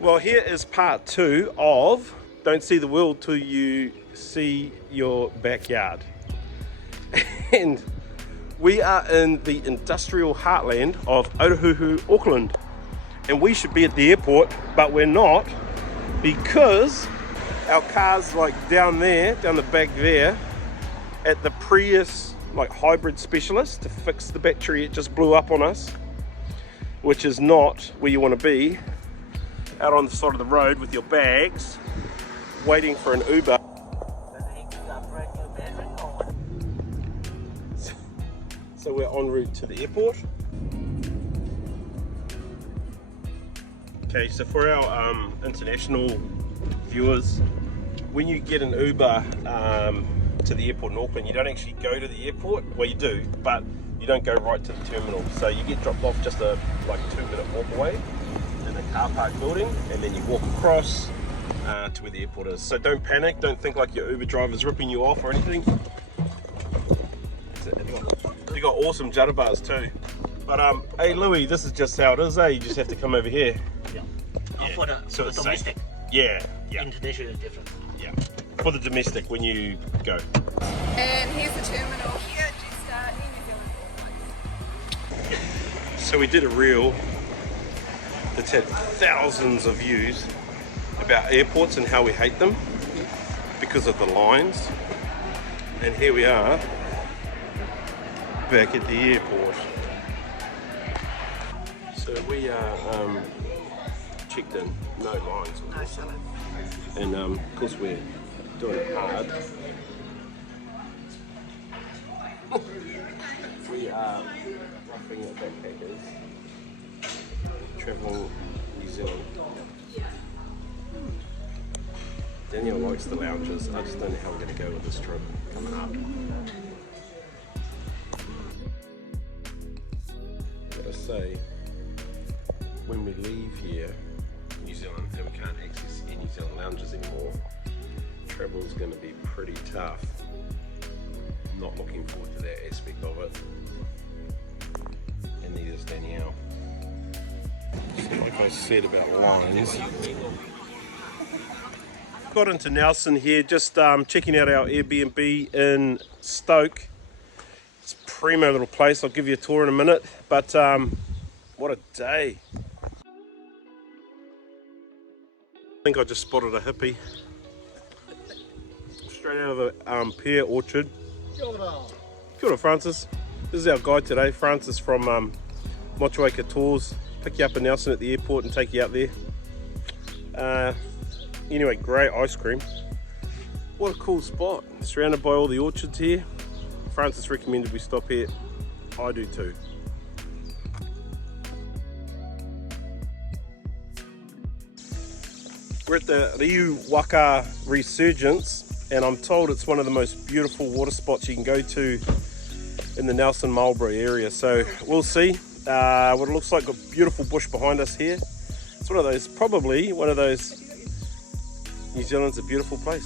Well, here is part 2 of Don't See the World Till You See Your Backyard. And we are in the industrial heartland of Otahuhu, Auckland. And we should be at the airport, but we're not, because our car's like down there, down the back there, at the Prius like hybrid specialist to fix the battery. It just blew up on us, which is not where you want to be, out on the side of the road with your bags, waiting for an Uber. So we're en route to the airport. Okay, so for our international viewers, when you get an Uber to the airport in Auckland, you don't actually go to the airport. Well, you do, but you don't go right to the terminal. So you get dropped off just a like 2-minute walk away in a car park building, and then you walk across to where the airport is. So don't panic, don't think like your Uber driver's ripping you off or anything. They got awesome judder bars too. But hey Louis, this is just how it is, eh? You just have to come over here. Yeah. For the domestic. Yeah. International is different. Yeah. For the domestic when you go. And here's the terminal here, just in New Zealand. So we did a reel that's had thousands of views about airports and how we hate them because of the lines. And here we are back at the airport. So we are checked in, no lines. And of course we're doing it hard. We are roughing it backpackers, travelling New Zealand. Danielle likes the lounges. I just don't know how we're going to go with this trip coming up. I've got to say, when we leave here, New Zealand, and we can't access any New Zealand lounges anymore, travel is going to be pretty tough. Not looking forward to that aspect of it. And neither is Danielle. So like I said about lines, got into Nelson here, just checking out our Airbnb in Stoke. It's a primo little place. I'll give you a tour in a minute, but what a day. I think I just spotted a hippie straight out of the pear orchard. Kia ora, Francis. This is our guide today, Francis from Motueka Tours. Pick you up in Nelson at the airport and take you out there. Anyway, great ice cream. What a cool spot. Surrounded by all the orchards here. Francis recommended we stop here. I do too. We're at the Riwaka Resurgence, and I'm told it's one of the most beautiful water spots you can go to in the Nelson Marlborough area. So we'll see what it looks like. Got beautiful bush behind us here. It's one of those, probably one of those, New Zealand's a beautiful place.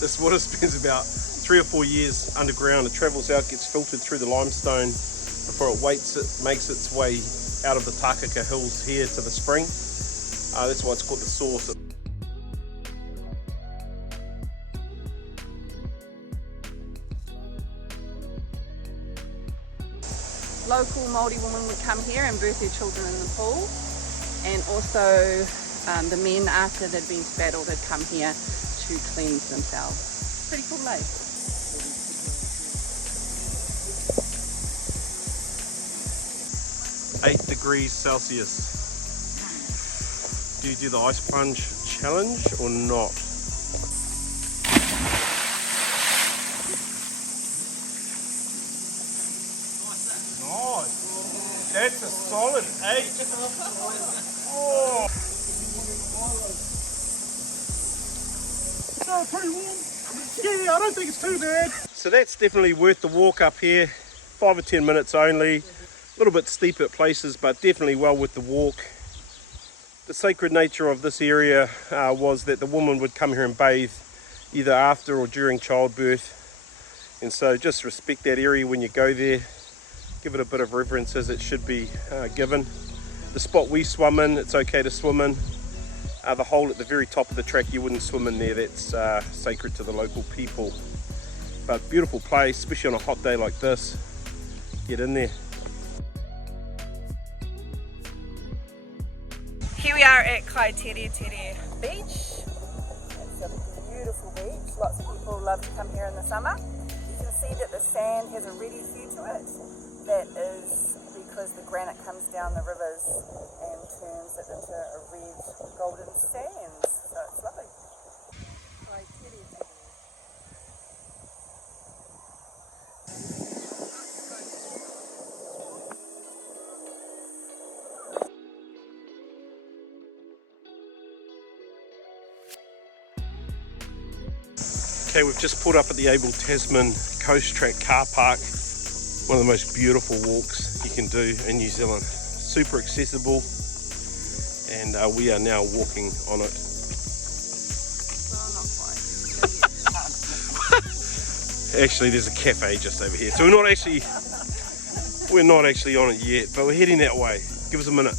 This water spends about 3 or 4 years underground. It travels out, gets filtered through the limestone before it makes its way out of the Takaka Hills here to the spring. That's why it's called the source. Local Māori women would come here and birth their children in the pool, and also the men, after they'd been spaddled, had come here to cleanse themselves. Pretty cool lake. 8 degrees Celsius. Do you do the ice plunge challenge or not? Nice. That's a solid 8. Oh. Pretty warm. Yeah, I don't think it's too bad. So that's definitely worth the walk up here. 5 or 10 minutes only. A little bit steep at places, but definitely well worth the walk. The sacred nature of this area was that the woman would come here and bathe either after or during childbirth. And so just respect that area when you go there. Give it a bit of reverence as it should be given. The spot we swum in, it's okay to swim in. The hole at the very top of the track, you wouldn't swim in there. That's sacred to the local people. But beautiful place, especially on a hot day like this. Get in there. Here we are at Kayaking Beach. It's a beautiful beach. Lots of people love to come here in the summer. You can see that the sand has a reddy hue to it. That is because the granite comes down the rivers and turns it into a red golden sand. So it's lovely. Okay, we've just pulled up at the Abel Tasman Coast Track car park. One of the most beautiful walks you can do in New Zealand. Super accessible, and we are now walking on it. Well, not quite. Actually, there's a cafe just over here, so we're not actually on it yet, but we're heading that way. Give us a minute.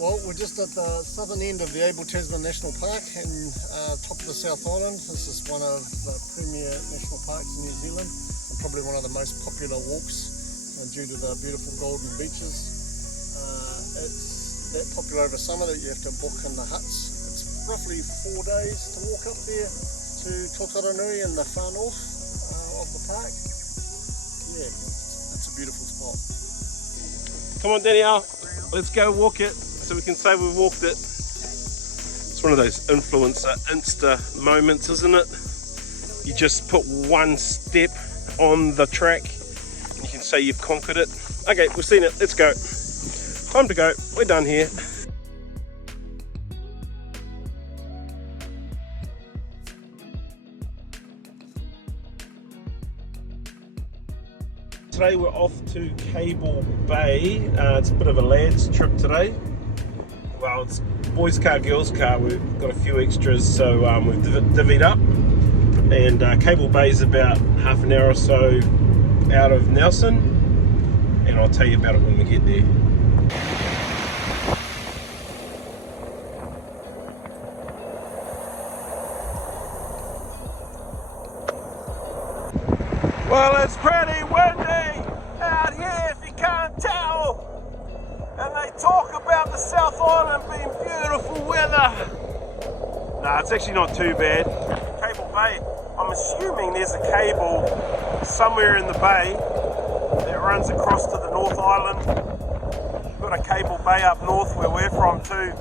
Well, we're just at the southern end of the Abel Tasman National Park and top of the South Island. This is one of the premier national parks in New Zealand and probably one of the most popular walks due to the beautiful golden beaches. It's that popular over summer that you have to book in the huts. It's roughly 4 days to walk up there to Tōtaranui in the far north of the park. Yeah, it's a beautiful spot. Come on, Danielle, let's go walk it so we can say we walked it. It's one of those influencer Insta moments, isn't it? You just put one step on the track and you can say you've conquered it. Okay, we've seen it, let's go. Time to go, we're done here. Today we're off to Cable Bay. It's a bit of a lad's trip today. Well, it's boys' car, girls' car. We've got a few extras, so we've divvied up. And Cable Bay is about half an hour or so out of Nelson. And I'll tell you about it when we get there. Well, it's pretty windy out here if you can't tell. And they talk about the South Island being beautiful weather. Nah, it's actually not too bad. Cable Bay, I'm assuming there's a cable somewhere in the bay that runs across to the North Island. We've got a Cable Bay up north where we're from too.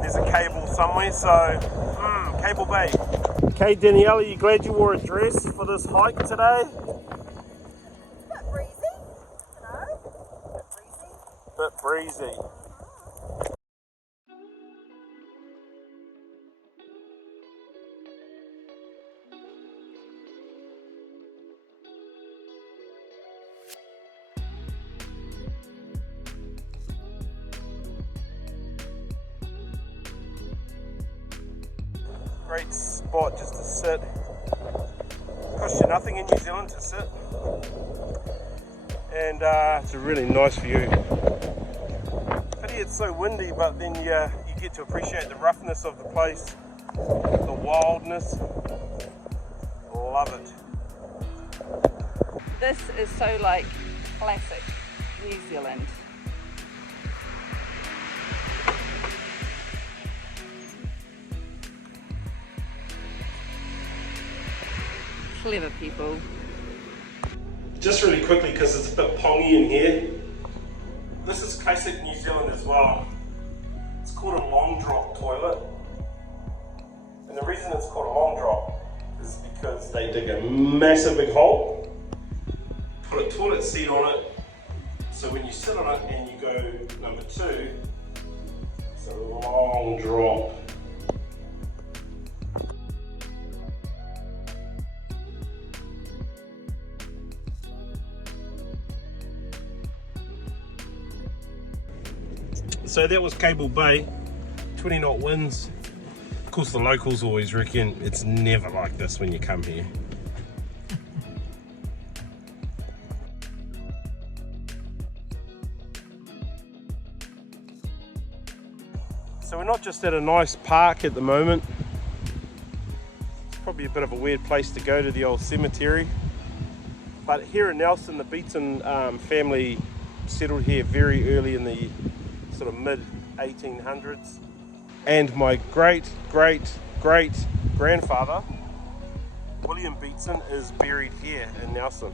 There's a cable somewhere, so Cable Bay. Okay, Danielle, are you glad you wore a dress for this hike today? Bit breezy. Great spot just to sit. Costs you nothing in New Zealand to sit. And it's a really nice view. It's so windy, but then you get to appreciate the roughness of the place, the wildness. Love it. This is so like classic New Zealand. Clever people. Just really quickly, because it's a bit pongy in here. This is classic New Zealand as well. It's called a long drop toilet. And the reason it's called a long drop is because they dig a massive big hole, put a toilet seat on it, so when you sit on it and you go number 2, it's a long drop. So that was Cable Bay, 20 knot winds. Of course the locals always reckon it's never like this when you come here. So we're not just at a nice park at the moment. It's probably a bit of a weird place to go, to the old cemetery. But here in Nelson, the Beaton family settled here very early in the sort of mid 1800s. And my great grandfather, William Beatson, is buried here in Nelson.